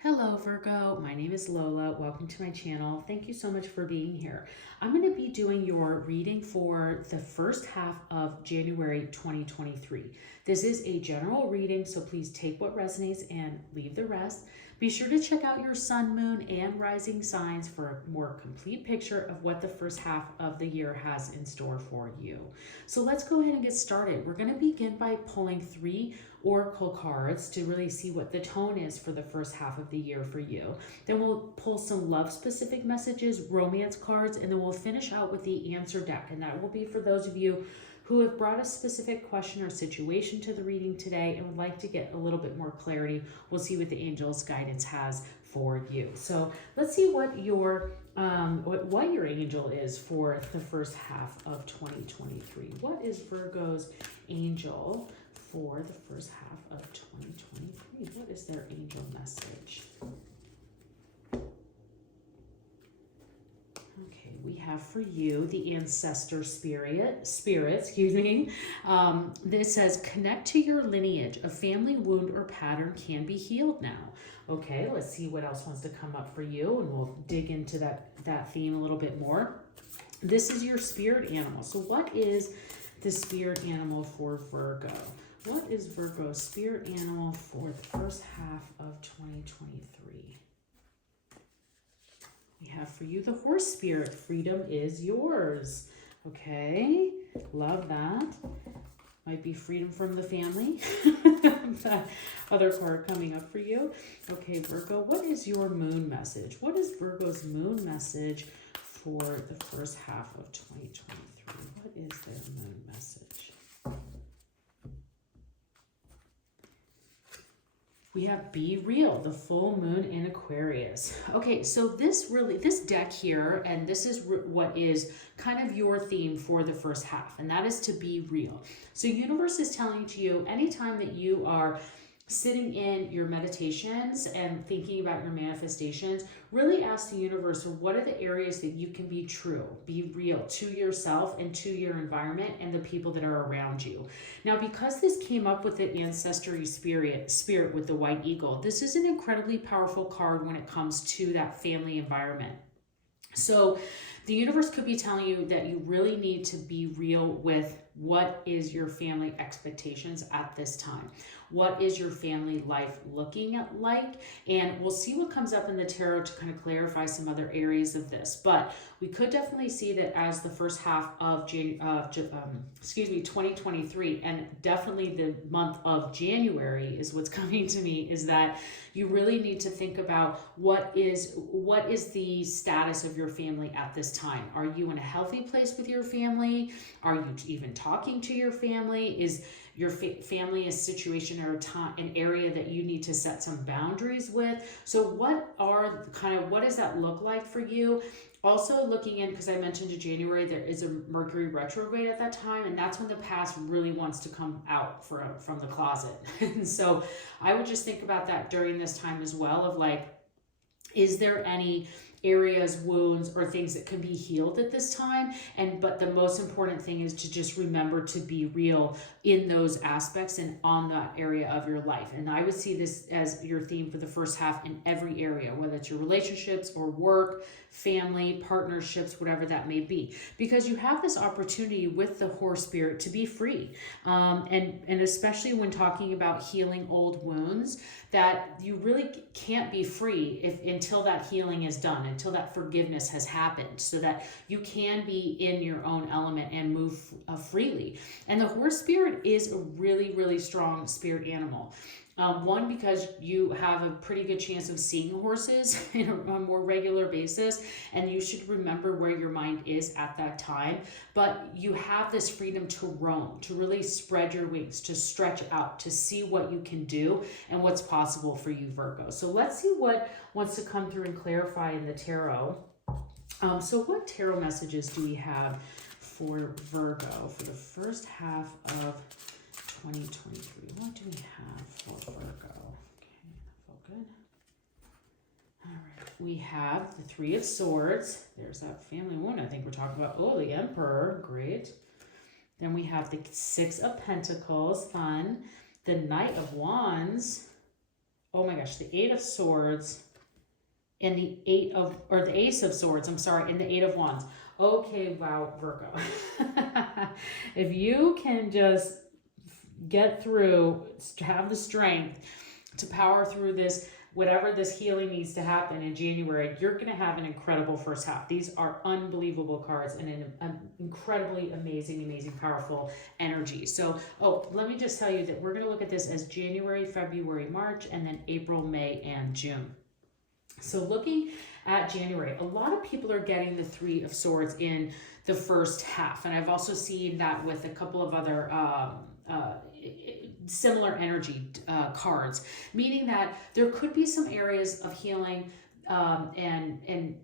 Hello Virgo, my name is Lola. Welcome to my channel. Thank you so much for being here. I'm going to be doing your reading for the first half of January 2023. This is a general reading, so please take what resonates and leave the rest. Be sure to check out your sun, moon, and rising signs for a more complete picture of what the first half of the year has in store for you. So let's go ahead and get started. We're going to begin by pulling 3 oracle cards to really see what the tone is for the first half of the year for you. Then we'll pull some love specific messages, romance cards, and then we'll finish out with the answer deck. And that will be for those of you who have brought a specific question or situation to the reading today and would like to get a little bit more clarity. We'll see what the angels guidance has for you. So let's see what your angel is for the first half of 2023. What is Virgo's angel for the first half of 2023? What is their angel message? Okay, we have for you the ancestor spirit, excuse me. This says, connect to your lineage. A family wound or pattern can be healed now. Okay, let's see what else wants to come up for you, and we'll dig into that theme a little bit more. This is your spirit animal. So what is the spirit animal for Virgo? What is Virgo's spirit animal for the first half of 2023? We have for you the horse spirit. Freedom is yours. Okay, love that. Might be freedom from the family. That other card coming up for you. Okay, Virgo, what is your moon message? What is Virgo's moon message for the first half of 2023? What is their moon message? We have Be Real, the full moon in Aquarius. Okay, so this deck here, and this is what is kind of your theme for the first half, and that is to be real. So universe is telling to you, anytime that you are sitting in your meditations and thinking about your manifestations, really ask the universe, what are the areas that you can be true, be real to yourself and to your environment and the people that are around you. Now, because this came up with the ancestry spirit with the white eagle, this is an incredibly powerful card when it comes to that family environment. So the universe could be telling you that you really need to be real with what is your family expectations at this time. What is your family life looking like? And we'll see what comes up in the tarot to kind of clarify some other areas of this. But we could definitely see that as the first half of 2023, and definitely the month of January is what's coming to me, is that you really need to think about what is the status of your family at this time. Are you in a healthy place with your family? Are you even talking to your family? Is your family a situation or an area that you need to set some boundaries with? So what does that look like for you? Also looking in, because I mentioned in January, there is a Mercury retrograde at that time, and that's when the past really wants to come out from the closet. And so I would just think about that during this time as well, of like, is there any areas, wounds, or things that can be healed at this time? But the most important thing is to just remember to be real in those aspects and on that area of your life. And I would see this as your theme for the first half in every area, whether it's your relationships or work, family, partnerships, whatever that may be, because you have this opportunity with the horse spirit to be free. And especially when talking about healing old wounds, that you really can't be free until that healing is done, until that forgiveness has happened, so that you can be in your own element and move freely. And the horse spirit is a really, really strong spirit animal. One, because you have a pretty good chance of seeing horses on a more regular basis, and you should remember where your mind is at that time. But you have this freedom to roam, to really spread your wings, to stretch out, to see what you can do and what's possible for you, Virgo. So let's see what wants to come through and clarify in the tarot. So what tarot messages do we have for Virgo for the first half of 2023? What do we have for Virgo? Okay, that felt good. All right, we have the Three of Swords. There's that family one I think we're talking about. Oh, the Emperor, great. Then we have the Six of Pentacles, fun. The Knight of Wands. oh my gosh, the Eight of Swords and the the Ace of Swords, I'm sorry, and the Eight of Wands. Okay, wow, Virgo. If you can just get through, have the strength to power through this, whatever this healing needs to happen in January, you're going to have an incredible first half. These are unbelievable cards and an incredibly amazing, powerful energy. So, let me just tell you that we're going to look at this as January, February, March, and then April, May, and June. So looking at January, a lot of people are getting the Three of Swords in the first half. And I've also seen that with a couple of other similar energy cards, meaning that there could be some areas of healing and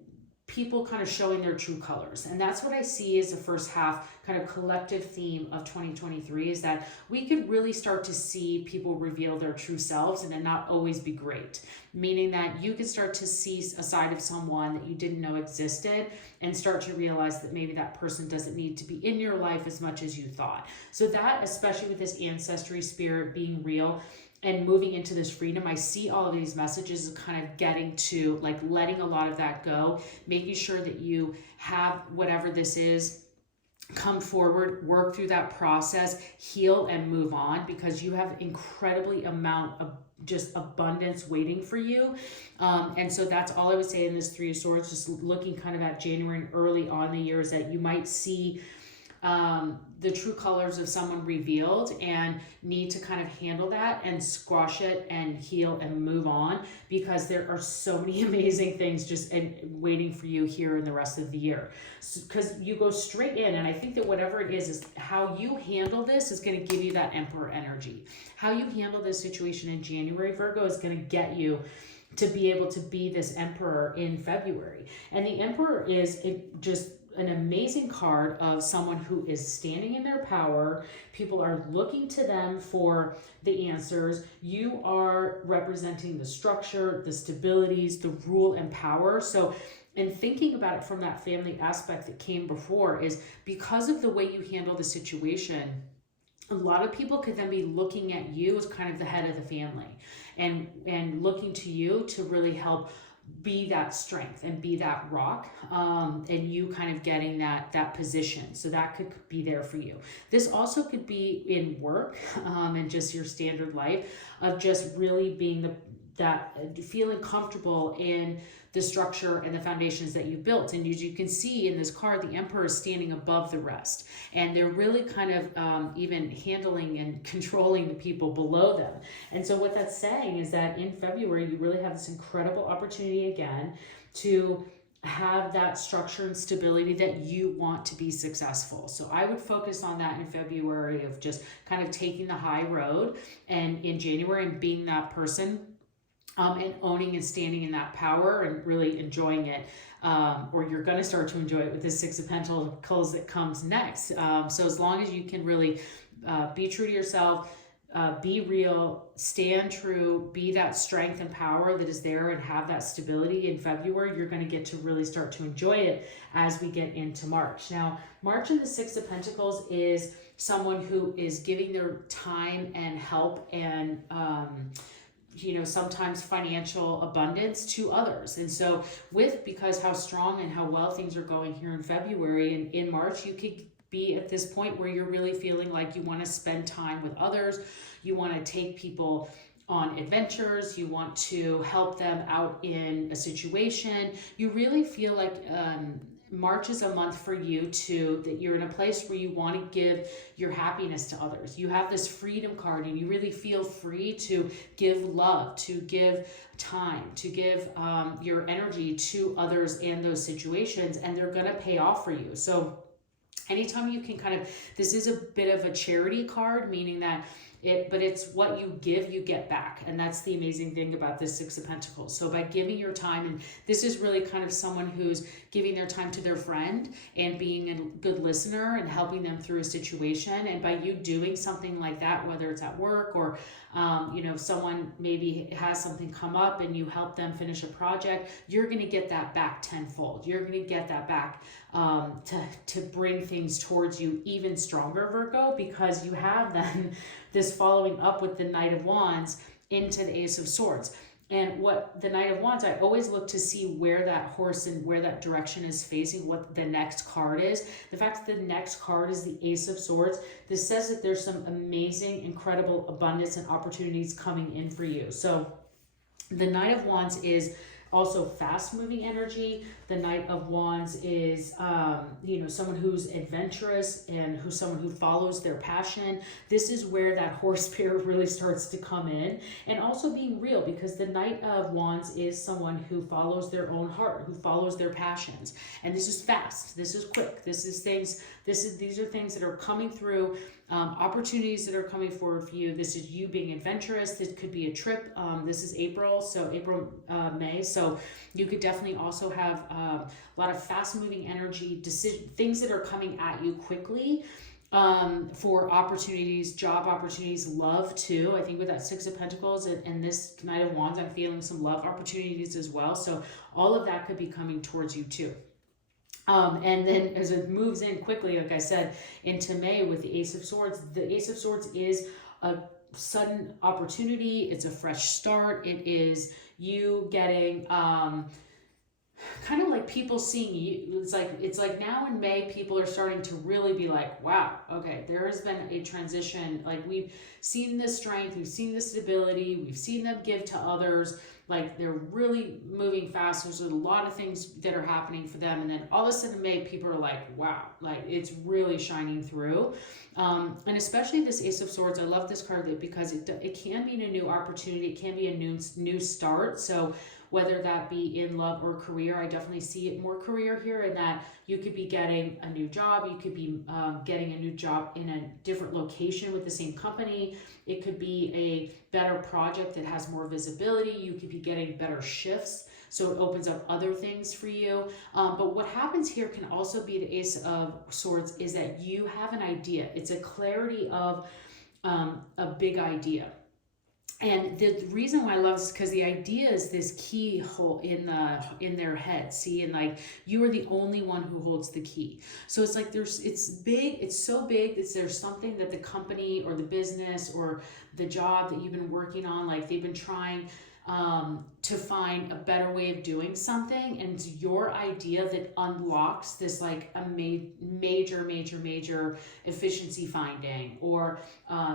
people kind of showing their true colors. And that's what I see as the first half kind of collective theme of 2023, is that we could really start to see people reveal their true selves and it not always be great. Meaning that you could start to see a side of someone that you didn't know existed and start to realize that maybe that person doesn't need to be in your life as much as you thought. So that, especially with this ancestry spirit being real, and moving into this freedom, I see all of these messages kind of getting to like letting a lot of that go, making sure that you have whatever this is, come forward, work through that process, heal and move on, because you have incredibly amount of just abundance waiting for you. And so that's all I would say in this Three of Swords, just looking kind of at January and early on the year, is that you might see the true colors of someone revealed and need to kind of handle that and squash it and heal and move on, because there are so many amazing things just waiting for you here in the rest of the year. Because you go straight in, and I think that whatever it is how you handle this is going to give you that Emperor energy. How you handle this situation in January, Virgo, is going to get you to be able to be this Emperor in February. And the Emperor is just an amazing card of someone who is standing in their power. People are looking to them for the answers. You are representing the structure, the stabilities, the rule and power. So, and thinking about it from that family aspect that came before, is because of the way you handle the situation, a lot of people could then be looking at you as kind of the head of the family and looking to you to really help be that strength and be that rock, and you kind of getting that position. So that could be there for you. This also could be in work, and just your standard life of just really being feeling comfortable in the structure and the foundations that you built. And as you can see in this card, the Emperor is standing above the rest, and they're really kind of even handling and controlling the people below them. And so what that's saying is that in February, you really have this incredible opportunity again to have that structure and stability that you want to be successful. So I would focus on that in February, of just kind of taking the high road, and in January, and being that person, and owning and standing in that power and really enjoying it, or you're going to start to enjoy it with this Six of Pentacles that comes next. So as long as you can really be true to yourself, be real, stand true, be that strength and power that is there, and have that stability in February, you're going to get to really start to enjoy it as we get into March. Now, March in the Six of Pentacles is someone who is giving their time and help and sometimes financial abundance to others. And so because how strong and how well things are going here in February, and in March, you could be at this point where you're really feeling like you want to spend time with others. You want to take people on adventures. You want to help them out in a situation. You really feel like March is a month for you that you're in a place where you want to give your happiness to others. You have this freedom card, and you really feel free to give love, to give time, to give your energy to others and those situations, and they're going to pay off for you. So anytime you can this is a bit of a charity card, meaning that but it's what you give, you get back. And that's the amazing thing about this Six of Pentacles. So by giving your time, and this is really kind of someone who's giving their time to their friend and being a good listener and helping them through a situation. And by you doing something like that, whether it's at work or, someone maybe has something come up and you help them finish a project, you're going to get that back tenfold. You're going to get that back to bring things towards you even stronger, Virgo, because you have then this following up with the Knight of Wands into the Ace of Swords. And what the Knight of Wands, I always look to see where that horse and where that direction is facing, what the next card is. The fact that the next card is the Ace of Swords, this says that there's some amazing, incredible abundance and opportunities coming in for you. So the Knight of Wands is also fast-moving energy. The Knight of Wands is, someone who's adventurous and someone who follows their passion. This is where that horse spirit really starts to come in, and also being real, because the Knight of Wands is someone who follows their own heart, who follows their passions. And this is fast. This is quick. These are things that are coming through. Opportunities that are coming forward for you. This is you being adventurous. This could be a trip. This is April, May. So you could definitely also have a lot of fast-moving energy, things that are coming at you quickly for opportunities, job opportunities, love too. I think with that Six of Pentacles and this Knight of Wands, I'm feeling some love opportunities as well. So all of that could be coming towards you too. And then as it moves in quickly, like I said, into May with the Ace of Swords, the Ace of Swords is a sudden opportunity. It's a fresh start. It is you getting, kind of like people seeing you. It's like now in May, people are starting to really be like, wow, okay, there has been a transition. Like we've seen this strength, we've seen this stability, we've seen them give to others. Like they're really moving fast. There's a lot of things that are happening for them. And then all of a sudden in May, people are like, wow, like it's really shining through. And especially this Ace of Swords, I love this card because it can mean a new opportunity. It can be a new start. So whether that be in love or career, I definitely see it more career here, in that you could be getting a new job. You could be getting a new job in a different location with the same company. It could be a better project that has more visibility. You could be getting better shifts, so it opens up other things for you. But what happens here can also be the Ace of Swords is that you have an idea. It's a clarity of a big idea. And the reason why I love this is because the idea is this keyhole in their head. See, and like you are the only one who holds the key. So it's like it's big. It's so big that there's something that the company or the business or the job that you've been working on, like they've been trying to find a better way of doing something, and it's your idea that unlocks this like a major efficiency finding or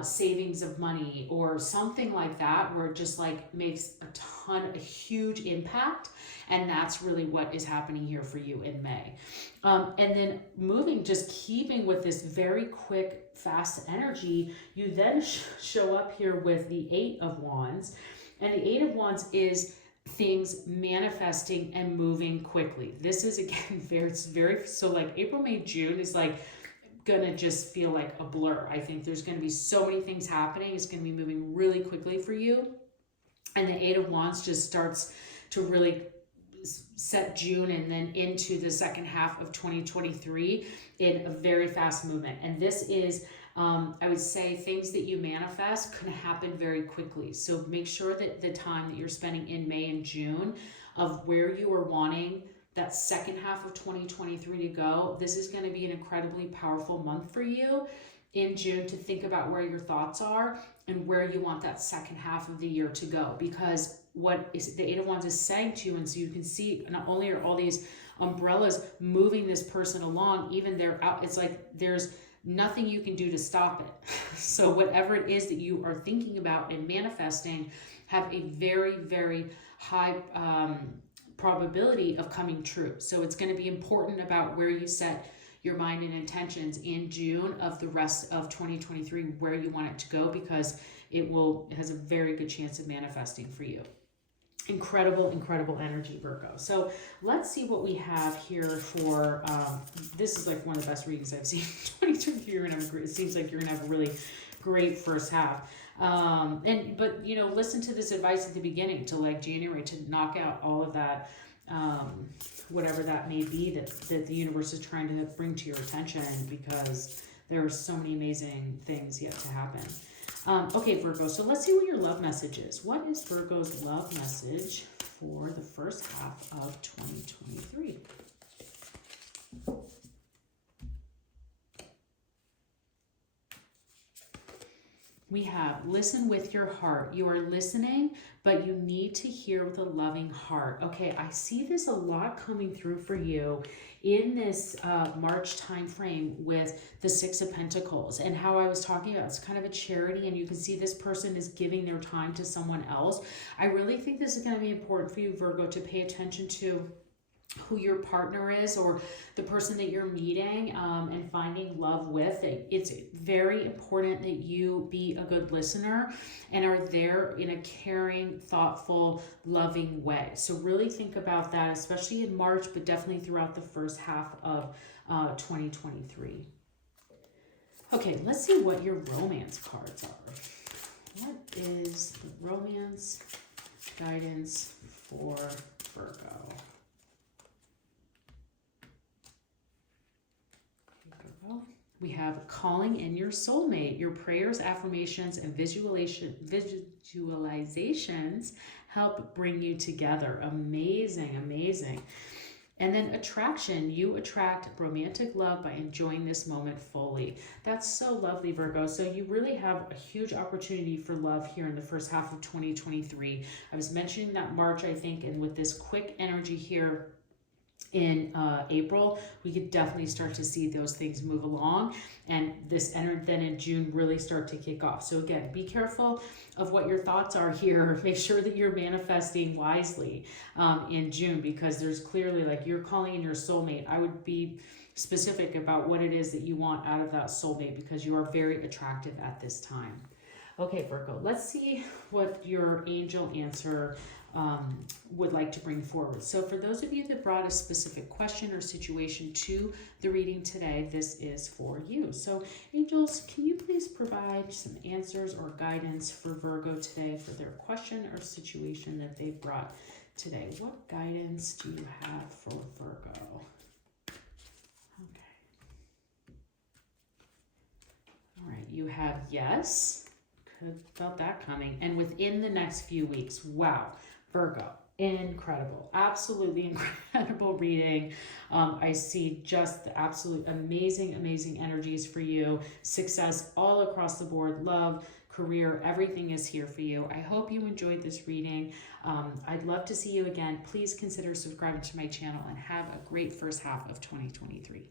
savings of money or something like that, where it just like makes a huge impact. And that's really what is happening here for you in May. And then just keeping with this very quick, fast energy, you then show up here with the Eight of Wands. And the Eight of Wands is things manifesting and moving quickly. This is again so like April, May, June is like gonna just feel like a blur. I think there's gonna be so many things happening. It's gonna be moving really quickly for you. And the Eight of Wands just starts to really set June and then into the second half of 2023 in a very fast movement. And this is I would say things that you manifest can happen very quickly. So make sure that the time that you're spending in May and June of where you are wanting that second half of 2023 to go, this is going to be an incredibly powerful month for you in June to think about where your thoughts are and where you want that second half of the year to go. Because what is the Eight of Wands is saying to you, and so you can see not only are all these umbrellas moving this person along, even they're out, it's like there's nothing you can do to stop it. So whatever it is that you are thinking about and manifesting have a very high probability of coming true. So it's going to be important about where you set your mind and intentions in June of the rest of 2023, where you want it to go, because it has a very good chance of manifesting for you. Incredible energy, Virgo. So let's see what we have here for, this is like one of the best readings I've seen in 2023. It seems like you're gonna have a really great first half. But you know, listen to this advice at the beginning to like January to knock out all of that, whatever that may be that the universe is trying to bring to your attention, because there are so many amazing things yet to happen. Okay, Virgo, so let's see what your love message is. What is Virgo's love message for the first half of 2023? We have listen with your heart. You are listening, but you need to hear with a loving heart. Okay, I see this a lot coming through for you in this March time frame with the Six of Pentacles, and how I was talking about it's kind of a charity, and you can see this person is giving their time to someone else. I really think this is going to be important for you, Virgo, to pay attention to who your partner is, or the person that you're meeting and finding love with. It's very important that you be a good listener and are there in a caring, thoughtful, loving way. So really think about that, especially in March, but definitely throughout the first half of 2023. Okay, let's see what your romance cards are. What is the romance guidance for Virgo? We have calling in your soulmate. Your prayers, affirmations, and visualizations help bring you together. Amazing, amazing. And then attraction. You attract romantic love by enjoying this moment fully. That's so lovely, Virgo. So you really have a huge opportunity for love here in the first half of 2023. I was mentioning that March, I think, and with this quick energy here in April, we could definitely start to see those things move along, and this energy then in June really start to kick off. So again, be careful of what your thoughts are here. Make sure that you're manifesting wisely in June, because there's clearly, like, you're calling in your soulmate. I would be specific about what it is that you want out of that soulmate, because you are very attractive at this time. Okay, Virgo, let's see what your angel answer would like to bring forward. So for those of you that brought a specific question or situation to the reading today, this is for you. So angels, can you please provide some answers or guidance for Virgo today for their question or situation that they brought today? What guidance do you have for Virgo? Okay. All right, you have yes. Could have felt that coming. And within the next few weeks. Wow. Virgo, incredible, absolutely incredible reading. I see just the absolute amazing, amazing energies for you. Success all across the board, love, career, everything is here for you. I hope you enjoyed this reading. I'd love to see you again. Please consider subscribing to my channel and have a great first half of 2023.